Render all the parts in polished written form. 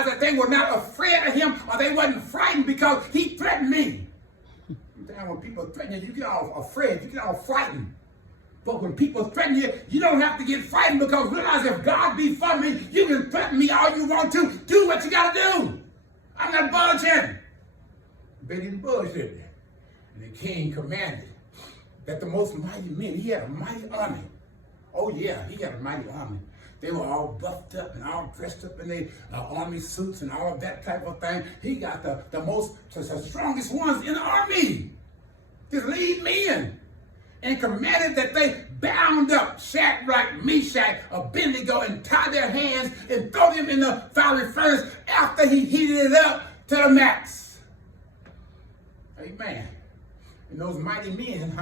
realized that they were not afraid of him, or they wasn't frightened because he threatened me. When people threaten you, you get all afraid, you get all frightened. But when people threaten you, you don't have to get frightened, because realize if God be for me, you can threaten me all you want to. Do what you got to do. I'm not budging. They didn't budge, did they? And the king commanded that the most mighty men, he had a mighty army. Oh yeah, he had a mighty army. They were all buffed up and all dressed up in their army suits and all of that type of thing. He got the strongest ones in the army. His lead men. And commanded that they bound up Shadrach, Meshach, Abednego, and tie their hands and throw them in the fiery furnace after he heated it up to the max. Amen. And those mighty men,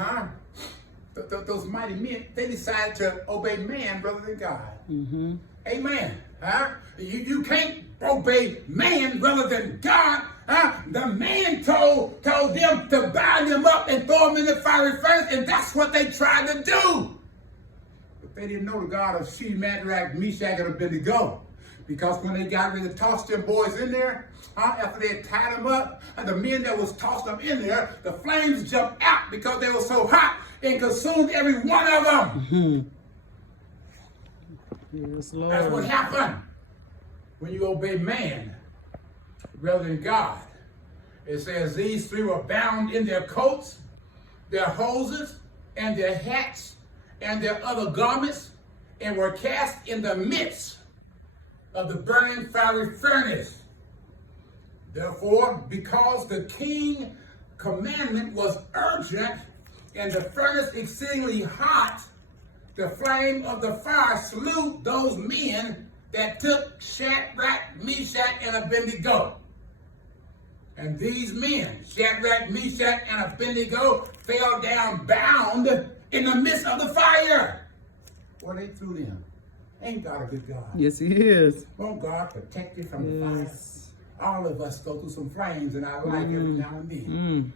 those mighty men, they decided to obey man rather than God. Mm-hmm. Amen. You can't obey man rather than God. The man told them to bind them up and throw them in the fiery furnace, and that's what they tried to do. But they didn't know the God of Shadrach, Meshach, and Abednego. Because when they got ready to toss them boys in there, after they had tied them up, and the men that was tossed them in there, the flames jumped out because they were so hot and consumed every one of them. Mm-hmm. Yes, Lord. That's what happened when you obey man rather than God. It says these three were bound in their coats, their hoses, and their hats, and their other garments, and were cast in the midst of the burning fiery furnace. Therefore, because the king's commandment was urgent and the furnace exceedingly hot, the flame of the fire slew those men that took Shadrach, Meshach, and Abednego. And these men, Shadrach, Meshach, and Abednego, fell down bound in the midst of the fire. Well, they threw them. Ain't God a good God? Yes, he is. Won't God protect you from the fire? All of us go through some flames in our life every now and then.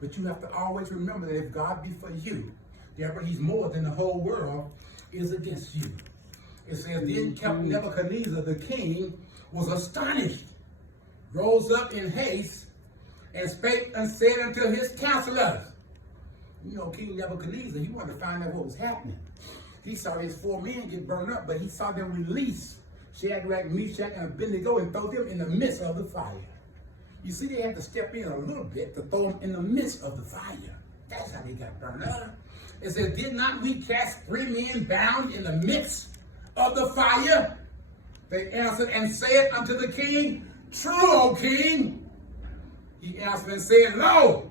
But you have to always remember that if God be for you, therefore he's more than the whole world is against you. It says, then King Nebuchadnezzar, the king, was astonished, rose up in haste, and spake and said unto his counselors. You know, King Nebuchadnezzar, he wanted to find out what was happening. He saw his 4 men get burned up, but he saw them release Shadrach, Meshach, and Abednego and throw them in the midst of the fire. You see, they had to step in a little bit to throw them in the midst of the fire. That's how they got burned up. It says, did not we cast 3 men bound in the midst of the fire? They answered and said unto the king, true, O king. He answered and said, lo,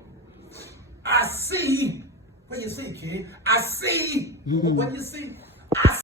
I see. What do you see, king? I see. What do you see? I